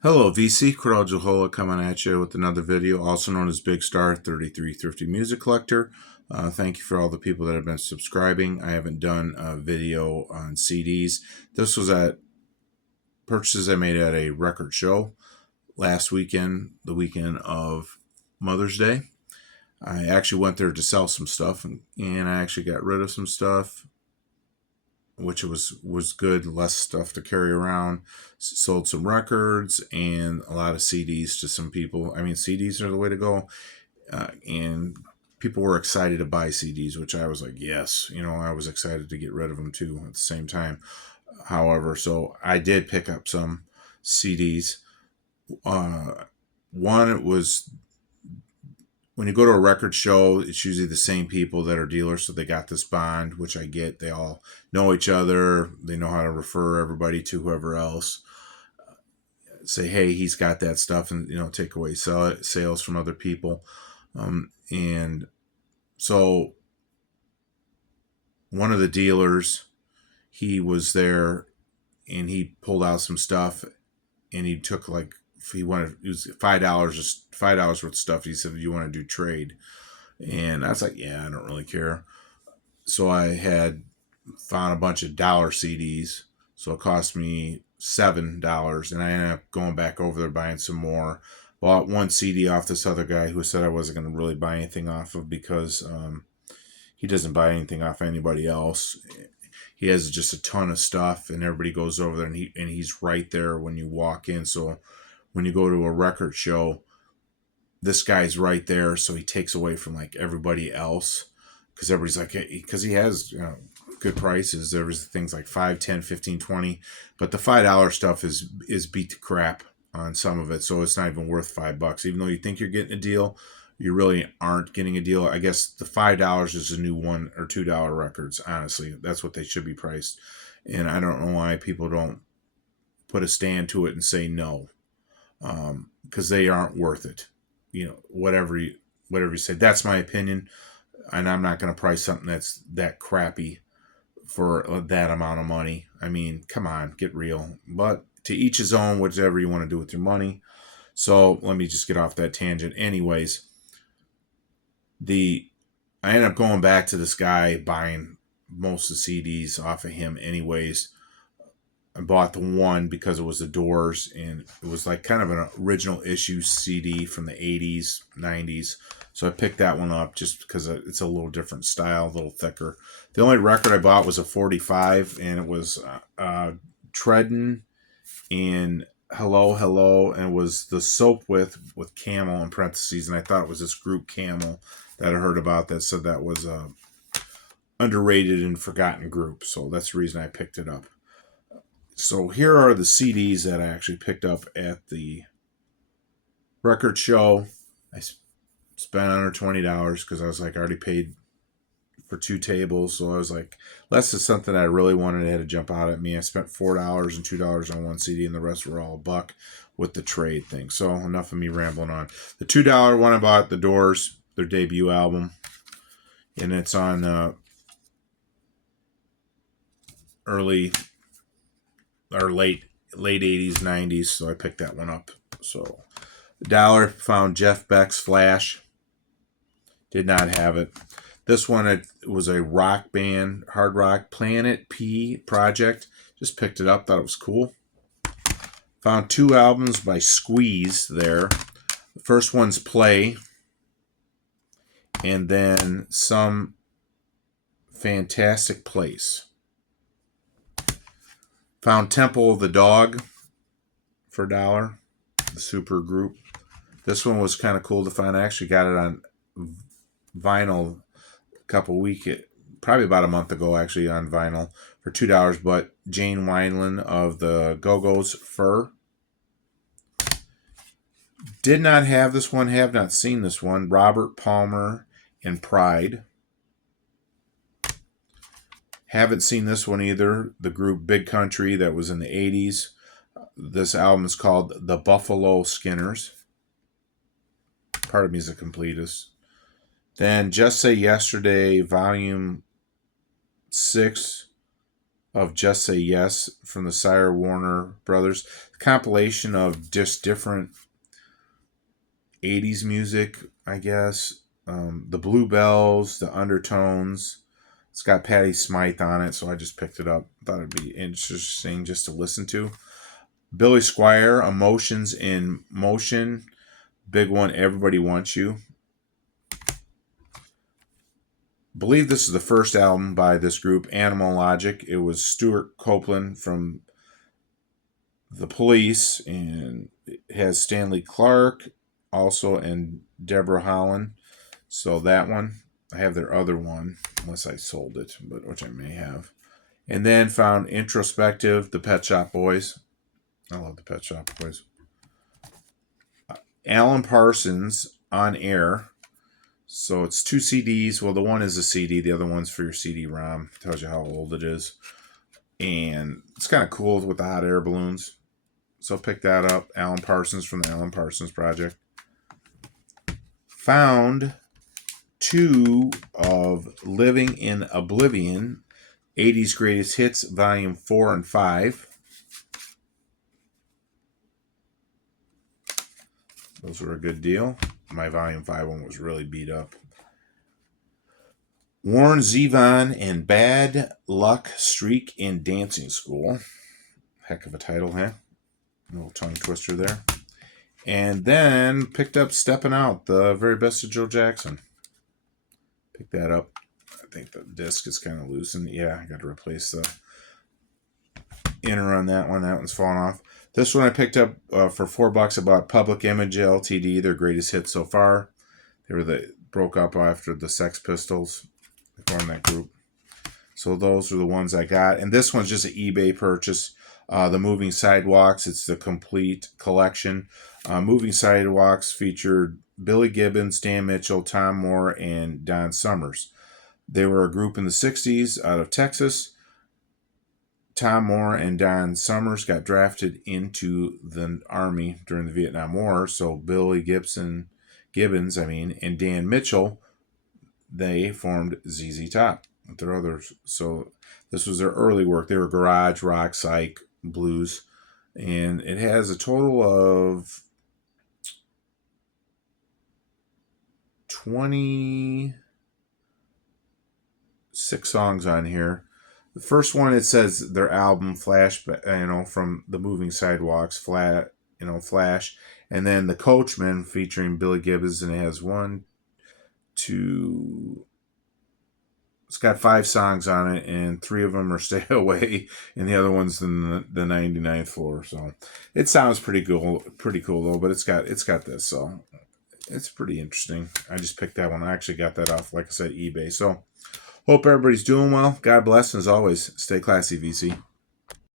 Hello, VC Corral Jehola coming at you with another video, also known as Big Star 33 Thrifty Music Collector. Thank you for all the people that have been subscribing. I haven't done a video on CDs. This was at purchases I made at a record show last weekend, the weekend of Mother's Day. I actually went there to sell some stuff, and I actually got rid of some stuff, which was good, less stuff to carry around. Sold some records and a lot of CDs to some people. I mean, CDs are the way to go, and people were excited to buy CDs, which I was like, yes, I was excited to get rid of them too at the same time. However, so I did pick up some CDs. One was, when you go to a record show, it's usually the same people that are dealers, so they got this bond, which I get. They all know each other. They know how to refer everybody to whoever else. Say, hey, he's got that stuff, and take away sales from other people. And so one of the dealers, he was there, and he pulled out some stuff, and he took it was $5 worth of stuff. He said, you want to do trade? And I was like, yeah, I don't really care. So I had found a bunch of dollar CDs. So it cost me $7, and I ended up going back over there buying some more. Bought one CD off this other guy who said I wasn't going to really buy anything off of because he doesn't buy anything off anybody else. He has just a ton of stuff, and everybody goes over there, and he's right there when you walk in. So when you go to a record show, this guy's right there, so he takes away from like everybody else, because everybody's like, because he has good prices. There was things like 5, 10, 15, 20, but the $5 stuff is beat to crap on some of it, so it's not even worth $5. Even though you think you're getting a deal, you really aren't getting a deal. I guess the $5 is a new $1 or $2 records. Honestly, that's what they should be priced, and I don't know why people don't put a stand to it and say no, because they aren't worth it. Whatever you say. That's my opinion, and I'm not going to price something that's that crappy for that amount of money. I mean, come on, get real. But to each his own, whatever you want to do with your money. So let me just get off that tangent. Anyways, I ended up going back to this guy, buying most of the CDs off of him anyways. I bought the one because it was the Doors, and it was like kind of an original issue CD from the 80s, 90s. So I picked that one up just because it's a little different style, a little thicker. The only record I bought was a 45, and it was Treadin' and Hello, Hello, and it was the Soap with Camel in parentheses, and I thought it was this group Camel that I heard about that said that was a underrated and forgotten group. So that's the reason I picked it up. So here are the CDs that I actually picked up at the record show. I spent under $20 because I was like, I already paid for 2 tables. So I was like, unless it's something I really wanted, it had to jump out at me. I spent $4 and $2 on one CD, and the rest were all $1 with the trade thing. So enough of me rambling on. The $2 one I bought, The Doors, their debut album, and it's on early or late 80s, 90s, so I picked that one up. So $1 found Jeff Beck's Flash. Did not have it. This one, it was a rock band, hard rock, Planet P project. Just picked it up, thought it was cool. Found 2 albums by Squeeze there. The first one's Play, and then Some Fantastic Place. Found Temple of the Dog for $1, the super group. This one was kind of cool to find. I actually got it on vinyl probably about a month ago, actually, on vinyl for $2. But Jane Wineland of the Go-Go's, Fur. Did not have this one, have not seen this one. Robert Palmer and Pride. Haven't seen this one either. The group Big Country, that was in the 80s. This album is called The Buffalo Skinners. Part of me is a completist. Then Just Say Yesterday, Volume 6 of Just Say Yes from the Sire Warner Brothers. compilation of just different 80s music, I guess. The Bluebells, the Undertones. It's got Patti Smythe on it, so I just picked it up. Thought it'd be interesting just to listen to. Billy Squier, Emotions in Motion. Big one, Everybody Wants You. Believe this is the first album by this group, Animal Logic. It was Stuart Copeland from The Police, and it has Stanley Clarke also and Deborah Holland. So that one, I have their other one, unless I sold it, but which I may have. And then found Introspective, the Pet Shop Boys. I love the Pet Shop Boys. Alan Parsons, On Air. So it's 2 CDs. Well, the one is a CD. The other one's for your CD-ROM. Tells you how old it is. And it's kind of cool with the hot air balloons. So pick that up. Alan Parsons from the Alan Parsons Project. Found 2 of Living in Oblivion, 80s Greatest Hits, Volume 4 and 5. Those were a good deal. My Volume 5 one was really beat up. Warren Zevon and Bad Luck Streak in Dancing School. Heck of a title, huh? A little tongue twister there. And then picked up Steppin' Out, the very best of Joe Jackson. Pick that up. I think the disc is kind of loose. And yeah, I got to replace the inner on that one. That one's falling off. This one I picked up for $4. I bought Public Image Ltd., their greatest hit so far. They broke up after the Sex Pistols. They formed that group. So those are the ones I got. And this one's just an eBay purchase. The Moving Sidewalks, it's the complete collection. Moving Sidewalks featured Billy Gibbons, Dan Mitchell, Tom Moore, and Don Summers. They were a group in the 60s out of Texas. Tom Moore and Don Summers got drafted into the Army during the Vietnam War. So Billy Gibbons, and Dan Mitchell, they formed ZZ Top with their others. So this was their early work. They were garage, rock, psych, blues. And it has a total of 26 songs on here. The first one, it says their album Flash, from the Moving Sidewalks, Flash, and then the Coachman featuring Billy Gibbons, and it has 1, 2. It's got 5 songs on it, and 3 of them are Stay Away, and the other one's the 99th Floor. So it sounds pretty cool though. But it's got this, so it's pretty interesting. I just picked that one. I actually got that off, like I said, eBay. So hope everybody's doing well. God bless, and as always, stay classy, VC.